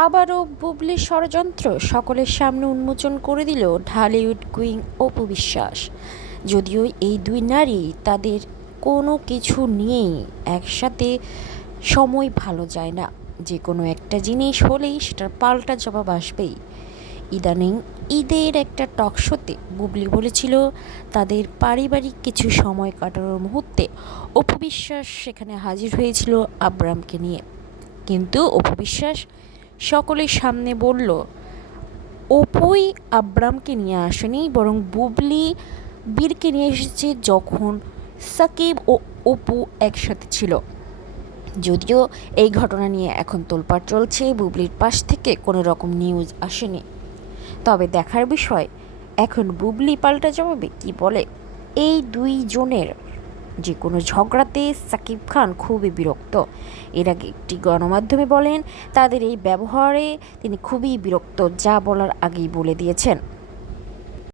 আবারও বুবলির ষড়যন্ত্র সকলের সামনে উন্মোচন করে দিল ঢালিউড কুইন অপু বিশ্বাস। যদিও এই দুই নারী তাদের কোনো কিছু নিয়েই একসাথে সময় ভালো যায় না, যে কোনো একটা জিনিস হলেই সেটার পাল্টা জবাব আসবেই। ইদানিং ঈদের একটা টক শোতে বুবলি বলেছিল তাদের পারিবারিক কিছু সময় কাটানোর মুহূর্তে অপু বিশ্বাস সেখানে হাজির হয়েছিল আব্রামকে নিয়ে। কিন্তু অপু বিশ্বাস সকলের সামনে বলল অপুই আব্রামকে নিয়ে আসেনি, বরং বুবলি বীরকে নিয়ে এসেছে যখন সাকিব ও অপু একসাথে ছিল। যদিও এই ঘটনা নিয়ে এখন তোলপাড় চলছে, বুবলির পাশ থেকে কোনো রকম নিউজ আসেনি। তবে দেখার বিষয় এখন বুবলি পাল্টা জবাবে কি বলে। এই দুই জনের যে কোনো ঝগড়াতে সাকিব খান খুবই বিরক্ত। এর আগে একটি গণমাধ্যমে বলেন তাদের এই ব্যবহারে তিনি খুবই বিরক্ত, যা বলার আগেই বলে দিয়েছেন।